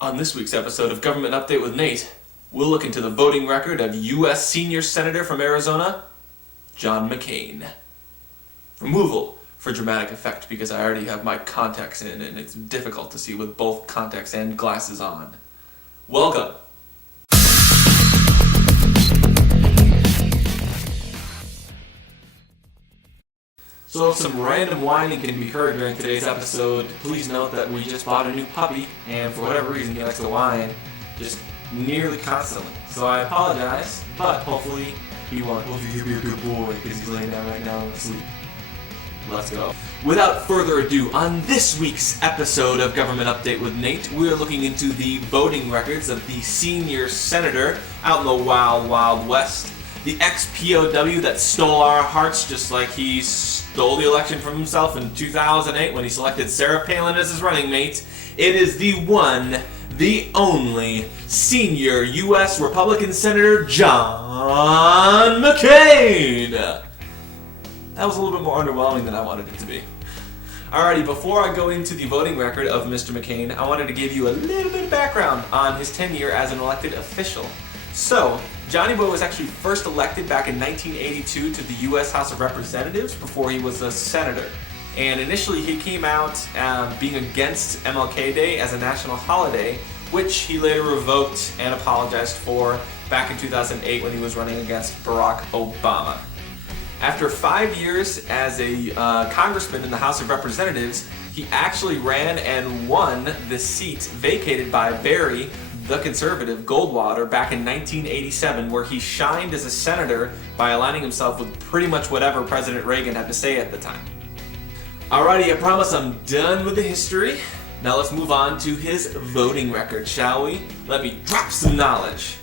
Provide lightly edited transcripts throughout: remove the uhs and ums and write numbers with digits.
On this week's episode of Government Update with Nate, we'll look into the voting record of U.S. Senior Senator from Arizona, John McCain. Removal for dramatic effect because I already have my contacts in and it's difficult to see with both contacts and glasses on. Welcome! So if some random whining can be heard during today's episode, please note that we just bought a new puppy, and for whatever reason he likes to whine just nearly constantly. So I apologize, but hopefully he won't. Hopefully he'll be a good boy because he's laying down right now asleep. Let's go. Without further ado, on this week's episode of Government Update with Nate, we're looking into the voting records of the senior senator out in the wild, wild west. The ex-POW that stole our hearts just like he stole the election from himself in 2008 when he selected Sarah Palin as his running mate. It is the one, the only, senior U.S. Republican Senator John McCain! That was a little bit more underwhelming than I wanted it to be. Alrighty, before I go into the voting record of Mr. McCain, I wanted to give you a little bit of background on his tenure as an elected official. So, Johnny Boy was actually first elected back in 1982 to the U.S. House of Representatives before he was a senator. And initially he came out being against MLK Day as a national holiday, which he later revoked and apologized for back in 2008 when he was running against Barack Obama. After 5 years as a congressman in the House of Representatives, he actually ran and won the seat vacated by Barry, the conservative, Goldwater, back in 1987, where he shined as a senator by aligning himself with pretty much whatever President Reagan had to say at the time. Alrighty, I promise I'm done with the history. Now let's move on to his voting record, shall we? Let me drop some knowledge.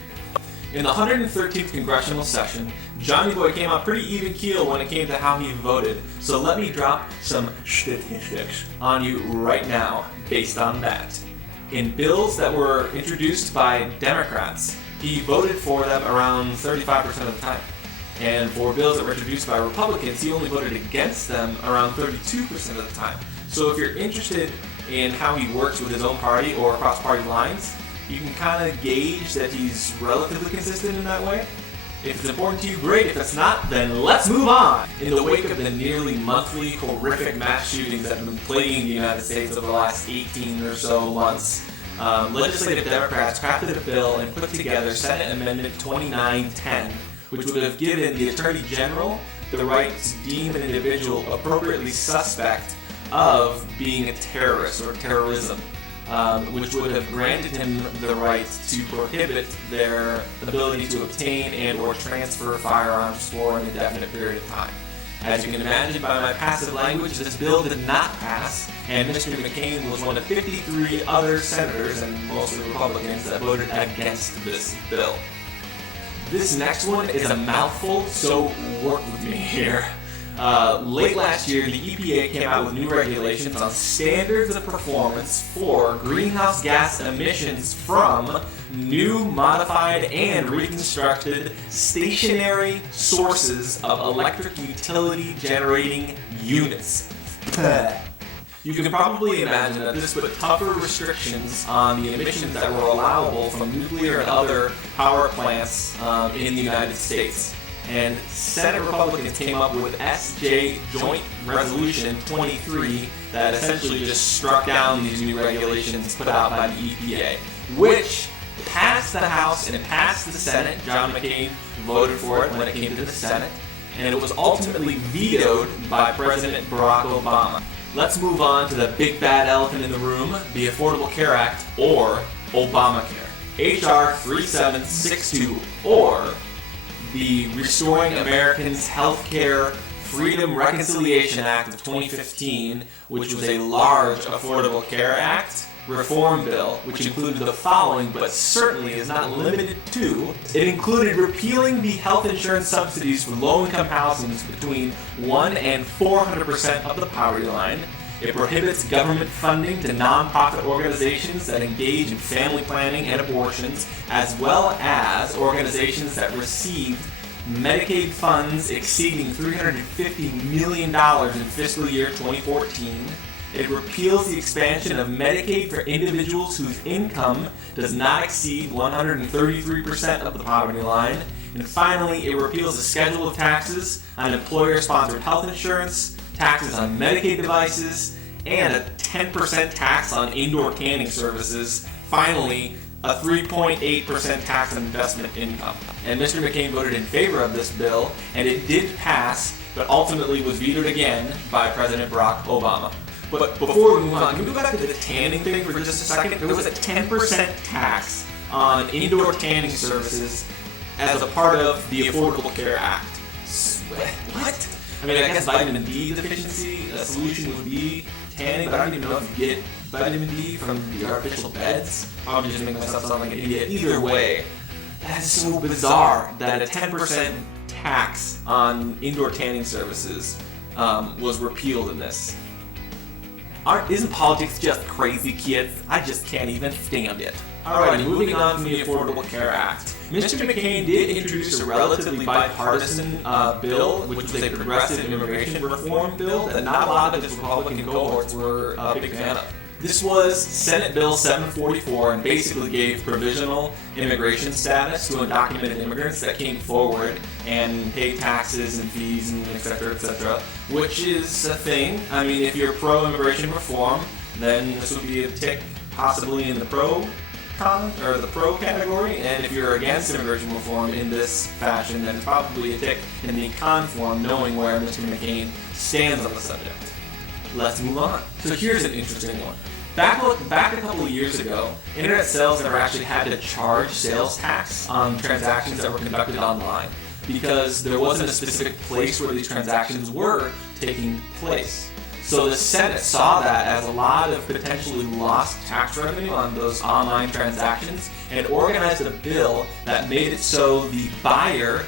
In the 113th congressional session, Johnny Boy came out pretty even keel when it came to how he voted, so let me drop some statistics on you right now based on that. In bills that were introduced by Democrats, he voted for them around 35% of the time. And for bills that were introduced by Republicans, he only voted against them around 32% of the time. So if you're interested in how he works with his own party or across party lines, you can kind of gauge that he's relatively consistent in that way. If it's important to you, great. If it's not, then let's move on. In the wake of the nearly monthly horrific mass shootings that have been plaguing the United States over the last 18 or so months, legislative Democrats crafted a bill and put together Senate Amendment 2910, which would have given the Attorney General the right to deem an individual appropriately suspect of being a terrorist or terrorism. Which would have granted him the right to prohibit their ability to obtain and or transfer firearms for an indefinite period of time. As you can imagine by my passive language, this bill did not pass, and Mr. McCain was one of 53 other senators, and mostly Republicans, that voted against this bill. This next one is a mouthful, so work with me here. Late last year, the EPA came out with new regulations on standards of performance for greenhouse gas emissions from new, modified, and reconstructed stationary sources of electric utility generating units. You can probably imagine that this put tougher restrictions on the emissions that were allowable from nuclear and other power plants in the United States. And Senate Republicans came up with SJ Joint Resolution 23 that essentially just struck down these new regulations put out by the EPA, which passed the House and it passed the Senate. John McCain voted for it when it came to the Senate, and it was ultimately vetoed by President Barack Obama. Let's move on to the big bad elephant in the room, the Affordable Care Act, or Obamacare. HR 3762, or the Restoring Americans Healthcare Freedom Reconciliation Act of 2015, which was a large Affordable Care Act reform bill, which included the following, but certainly is not limited to. It included repealing the health insurance subsidies for low-income housings between 1% and 400% of the poverty line. It prohibits government funding to nonprofit organizations that engage in family planning and abortions, as well as organizations that received Medicaid funds exceeding $350 million in fiscal year 2014. It repeals the expansion of Medicaid for individuals whose income does not exceed 133% of the poverty line. And finally, it repeals the schedule of taxes on employer-sponsored health insurance, taxes on Medicaid devices, and a 10% tax on indoor canning services. Finally, a 3.8% tax on investment income. And Mr. McCain voted in favor of this bill, and it did pass, but ultimately was vetoed again by President Barack Obama. But before we move on, can we go back to the tanning thing for just a second? There was a 10% tax on indoor tanning services as a part of the Affordable Care Act. What? I mean, I guess vitamin D deficiency, a solution would be tanning, but I don't even know if you get vitamin D from the artificial beds. I'm just making myself sound like an idiot. Either way, that's so bizarre that a 10% tax on indoor tanning services was repealed in this. Isn't politics just crazy, kids? I just can't even stand it. Alrighty, moving on from the Affordable Care Act. Mr. McCain did introduce a relatively bipartisan bill, which was a progressive immigration reform bill that not a lot of his Republican cohorts were a big fan of. This was Senate Bill 744 and basically gave provisional immigration status to undocumented immigrants that came forward and paid taxes and fees and etc., which is a thing. I mean, if you're pro-immigration reform, then this would be a tick possibly in the pro category, and if you're against immigration reform in this fashion, then it's probably a tick in the con form, knowing where Mr. McCain stands on the subject. Let's move on. So here's an interesting one. Back a couple of years ago, internet sales never actually had to charge sales tax on transactions that were conducted online because there wasn't a specific place where these transactions were taking place. So the Senate saw that as a lot of potentially lost tax revenue on those online transactions and organized a bill that made it so the buyer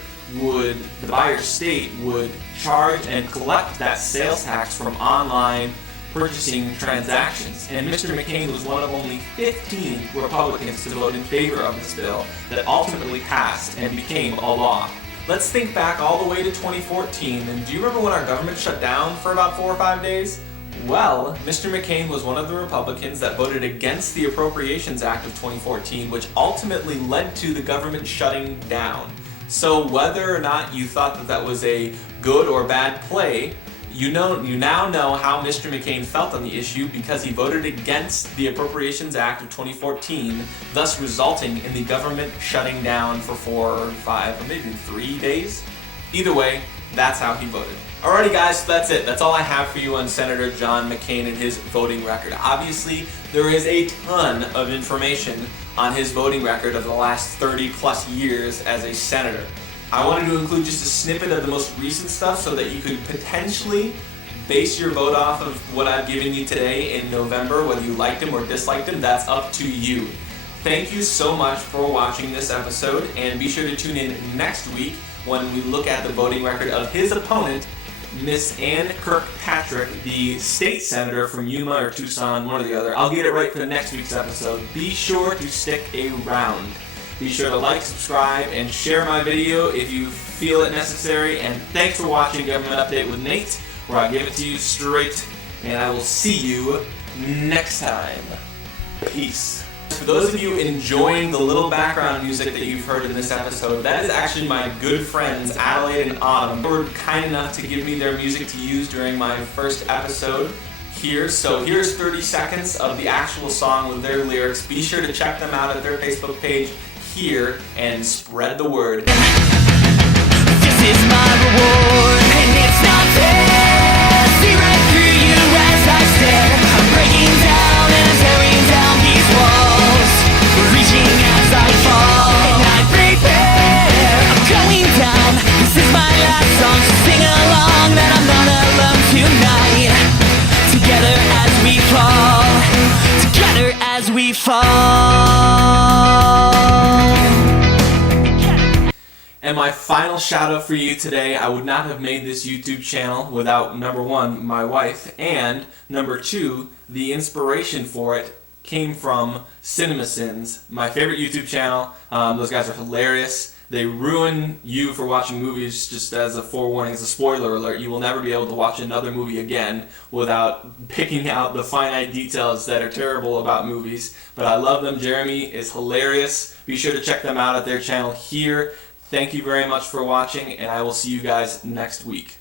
state would charge and collect that sales tax from online purchasing transactions. And Mr. McCain was one of only 15 Republicans to vote in favor of this bill that ultimately passed and became a law. Let's think back all the way to 2014, and do you remember when our government shut down for about 4 or 5 days? Well, Mr. McCain was one of the Republicans that voted against the Appropriations Act of 2014, which ultimately led to the government shutting down. So whether or not you thought that that was a good or bad play, you now know how Mr. McCain felt on the issue because he voted against the Appropriations Act of 2014, thus resulting in the government shutting down for 4 or 5 or maybe 3 days. Either way, that's how he voted. Alrighty guys, so that's it. That's all I have for you on Senator John McCain and his voting record. Obviously, there is a ton of information on his voting record of the last 30 plus years as a senator. I wanted to include just a snippet of the most recent stuff so that you could potentially base your vote off of what I've given you today in November, whether you liked him or disliked him, that's up to you. Thank you so much for watching this episode, and be sure to tune in next week when we look at the voting record of his opponent, Miss Ann Kirkpatrick, the state senator from Yuma or Tucson, one or the other. I'll get it right for the next week's episode. Be sure to stick around. Be sure to like, subscribe, and share my video if you feel it necessary. And thanks for watching Government Update with Nate, where I give it to you straight. And I will see you next time. Peace. For those of you enjoying the little background music that you've heard in this episode, that is actually my good friends Adelaide and Autumn. They were kind enough to give me their music to use during my first episode here. So here's 30 seconds of the actual song with their lyrics. Be sure to check them out at their Facebook page here and spread the word. This is my reward, and it's not fair. See right through you as I stare. I'm breaking down and I'm tearing down these walls, reaching as I fall, and I prepare. I'm going down. This is my last song, so sing along that I'm not alone tonight. Together as we fall, together as we fall. And my final shout out for you today, I would not have made this YouTube channel without, number one, my wife, and number two, the inspiration for it came from CinemaSins, my favorite YouTube channel. Those guys are hilarious. They ruin you for watching movies. Just as a forewarning, as a spoiler alert, you will never be able to watch another movie again without picking out the finite details that are terrible about movies. But I love them. Jeremy is hilarious. Be sure to check them out at their channel here. Thank you very much for watching, and I will see you guys next week.